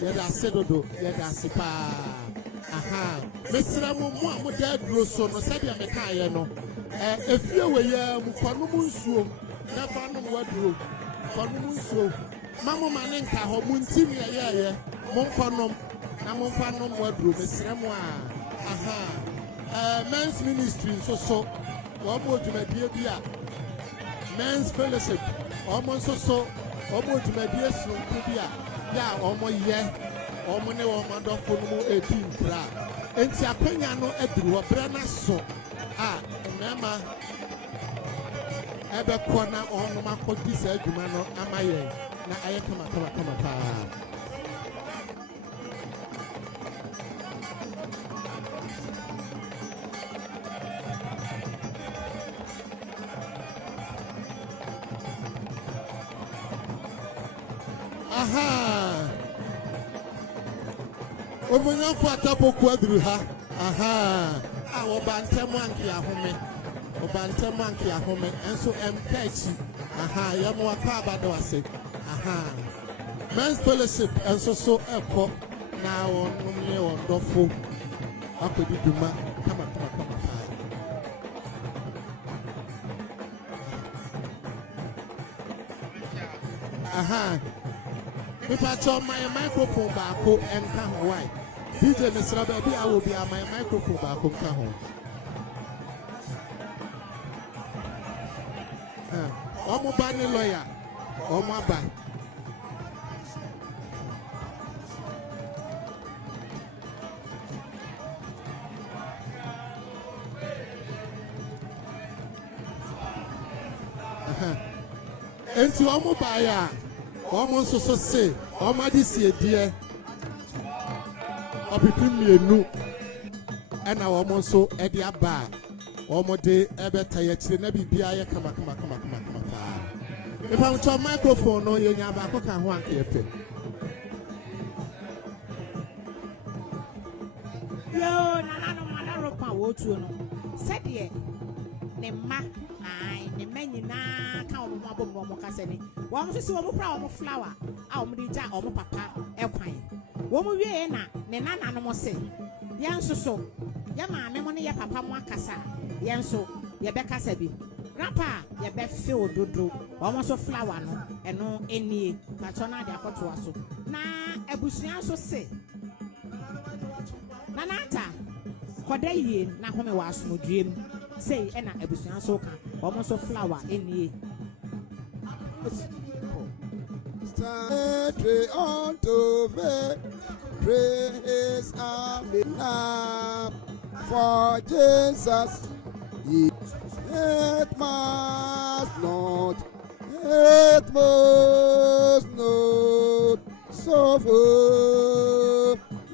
Yedase dodo, yedase pa. Aha. Mesra mo mo dead roso no sabi ameka ye no. Efie we ye mu kwanu mu nsuo. Na fa no waduro. Kwanu mu nsuo. Mamo mane nka ho mu ntim ye. Mo kwanom na mo fa no waduro mesra mo a. Aha. Men's ministry so. Wo mo dwumadie bi a. Men's fellowship. Wo mo so. Wo mo dwumadie sunku bi a. Ya omo ye omo ne omo dofo no mu epimpra enti akwanya no aduru wo bra na so a mema ebe ko na onu makodi sa adwuma no amaye na aye kama pa aha omunya fata boku aduru ha aha a obantem anki ahome enso emkachi aha yamo aka abado ase aha men's fellowship enso so eko na onumye wondofo akodi duma kama aha if I turn my microphone back and come why DJ Mr. Baby, I will be on my microphone back home. Omo bani lawyer, omo ba. Enti omo ba ya, omo so say, omo di si edie. Opipi mienu ena omo so edi aba omo de ebeta ya chire na bibia ye kama pa if I'm to microphone no ye nya ba ko kan ho anke epe yo na no manaro pa wo tu no sede ne ma ai ne manyina ka omo abom no mo kase ni wo mo so wo pra wo flower a omo di ja omo papa ekwan wo mo wie na ne nana no mo se yanso so ya maame mo ne ya papa mo akasa yanso ye be kasa bi grandpa ye be feel dodo wo mo so flower no eno enie ka chona de akoto aso na abusuan so se nanata koda yie na home wa asomdwem sei ena abusuan so ka wo mo so flower enie Pray unto me, praise and for Jesus. It must not it was not so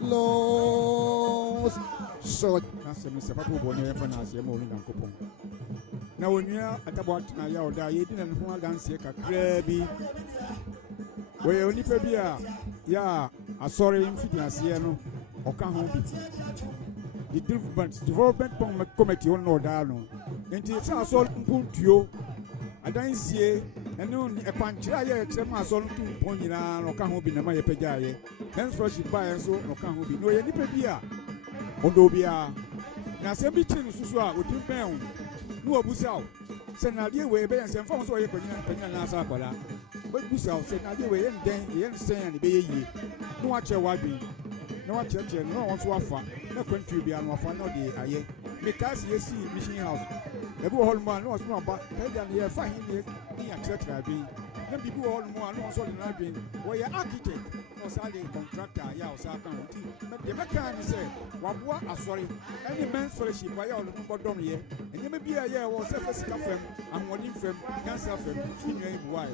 lost. So that's Mr. Papa Bonnet for us, morning and coupon. Now, when you are at about now, you are eating and who dance here, crabby. We only pay yeah, a sorry in fitness here, no, or can't hold it. The development committee on no down. And it's a sort of put you. I don't see and no a panchaya except my son to Ponina, no can't be Namaya Pejaye. Hence, for she buy and so no can't be no any pebia. Ondobia. Now, some between Susua with you bound. No Busau. Send a dear way, and send phones away Penana. But Busau said, I do way and then he understand the baby. No watch your wife. No church, no one to offer. No country be an offer, no day. I because you see mission house. The whole man was not but than here find him in a church. I be. Then people all more no so in Rabin. Where your architect or Sally contractor, Yaos account. But the mechanic said, what sorry. Any man's fellowship by all the bottom here. And you may be a year or surface café and one infant, cancer from why.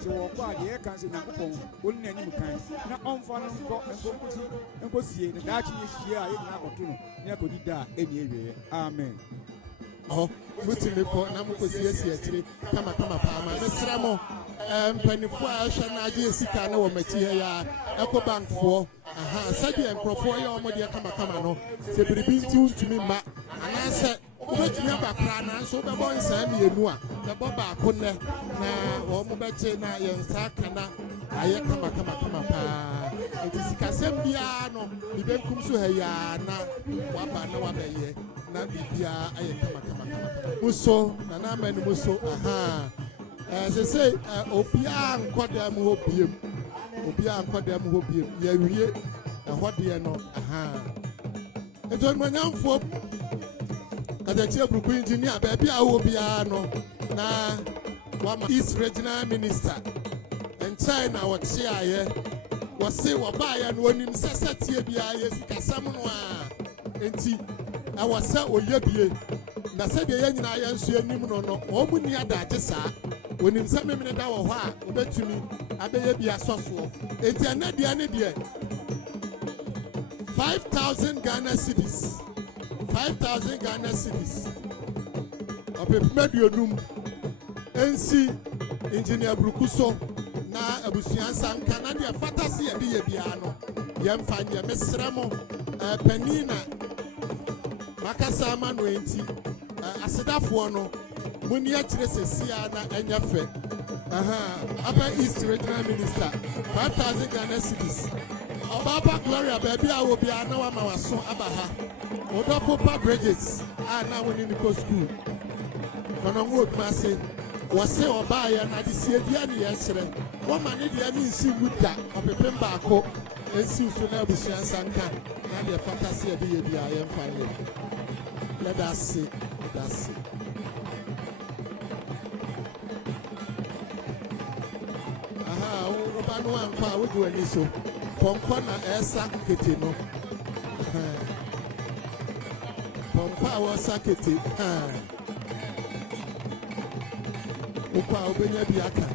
So what the air cancer wouldn't any kind. Now on for and go see the Dutch year in Nakodida anyway. Amen. Oh, muti me po na muko siesie akiri kama paama mesra mo mpanifo a hwa na age sika na wo machi ya eko bank fo aha sadi enkrofo ya omo de kama no se biribi nti untumi ma anase obetumi abakra na so be bo nsa mienu a be bo ba ko ne na wo mo beche na yensa kana aye kama pa nti sika sem bia no bibenkum so ha ya na waba na wabaye na bibia aye kama muso na na menu muso aha say obia nkoda mu hobiem ya wie ehode no aha ejo manyamfo adachi abruku engineer ba bia wo bia no na wama East Regional Minister and China what aye wo say wo ba ya no onim sesetie bia ye sikasam no a enti awasa oyebie na se de ye nyina ya nsu anim no omu ni adaje saa onim se memene da wo ho a obetumi abeye bia soso enti anadia ne de 5,000 Ghana cedis 5,000 Ghana cedis opepmeduonum ensi engineer Brukuso na abusuansa nka na de fatasi ye de ye bia no yemfa nye mesremo panina makasa ama no enti asedafo no muni akire sesia na enyefe Upper East Regional Minister 5,000 Ghana cedis Obaba Gloria baby I will be na wa mawaso abaha Odopopa Bridges na woni ni ko school kono ngo Kumasi wose oba ya na de sie bia ne ya kire wo ma ne de ni nsi wuda opepem baako ensi so na abusuan sanka na de fantasy de ye bia ye mfa ye let us see aha oba no anfa wo do ani so pompa na esa kete no pompa wo sakete upa obenya bi aka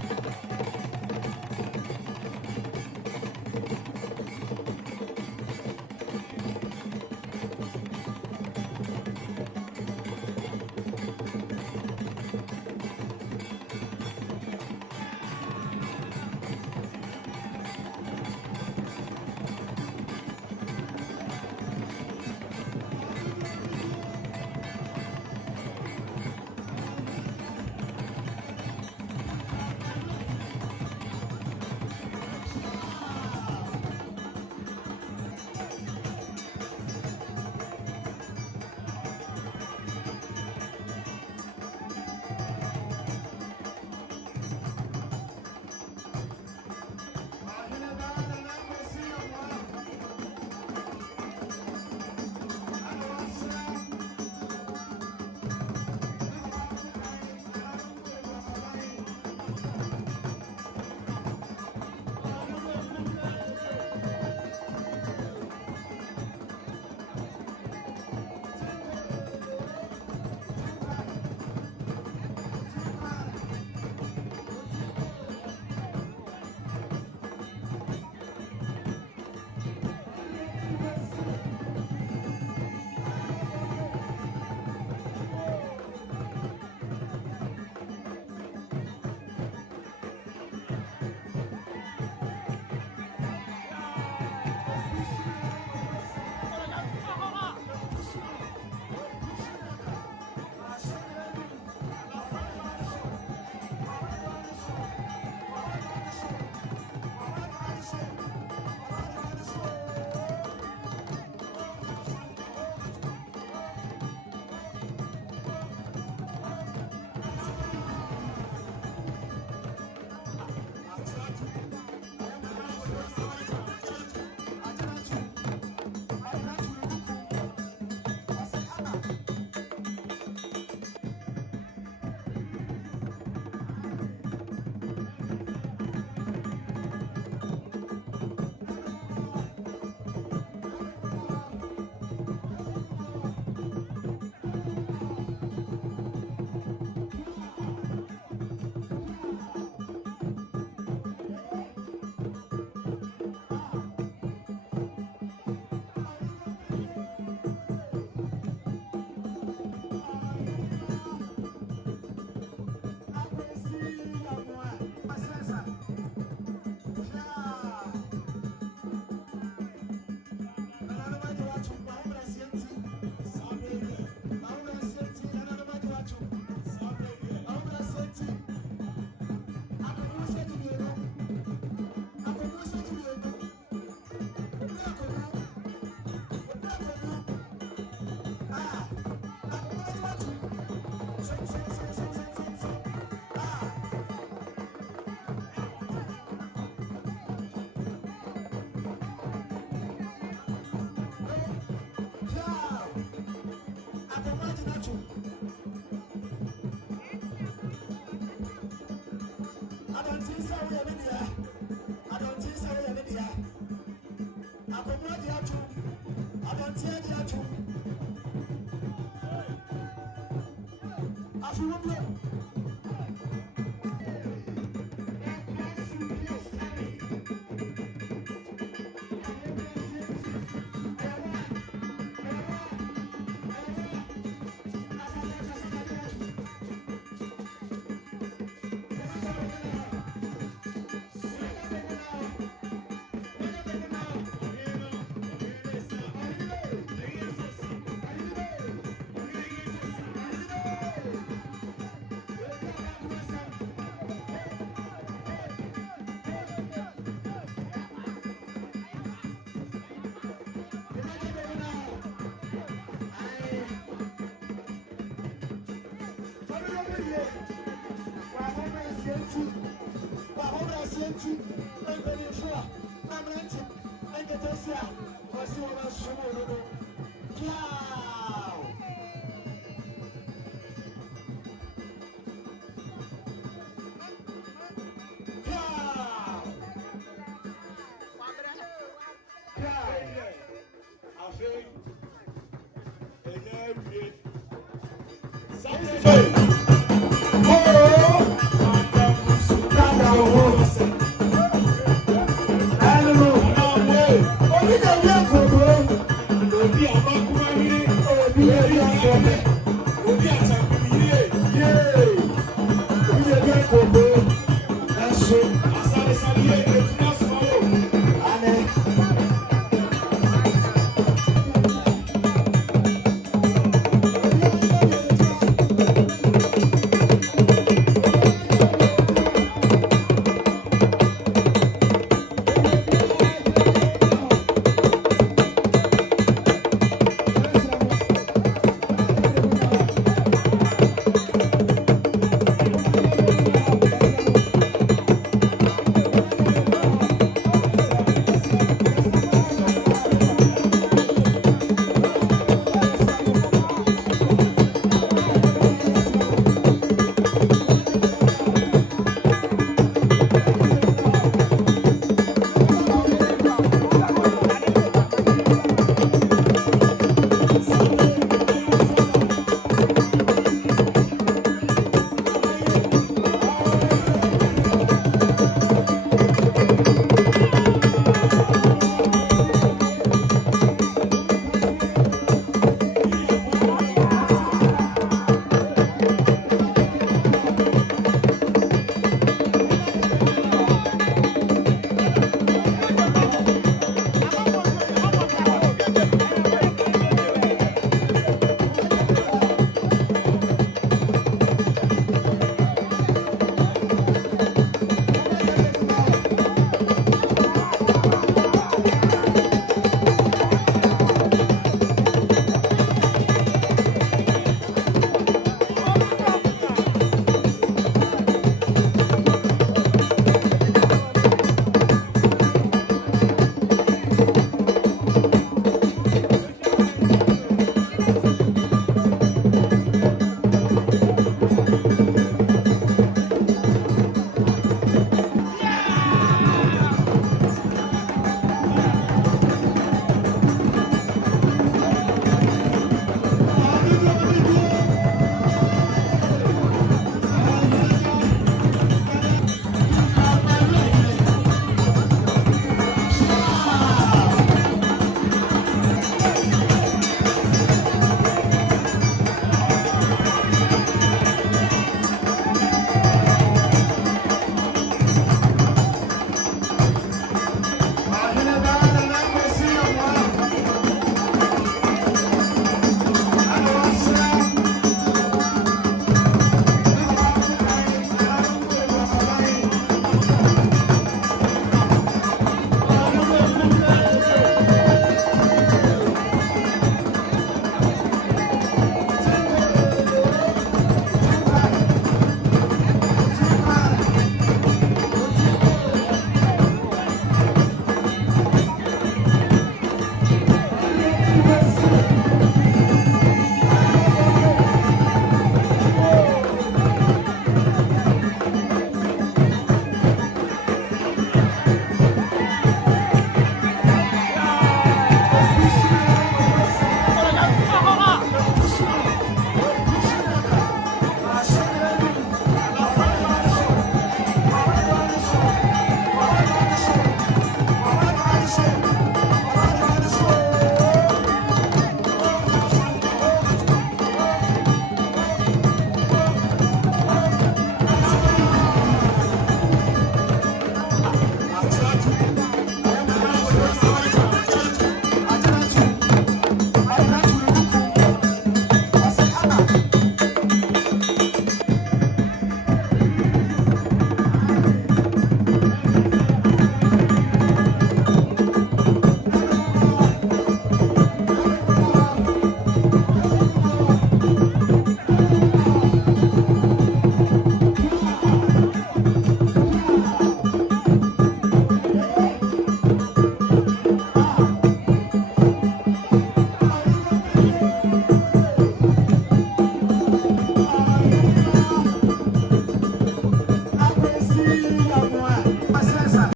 That's it.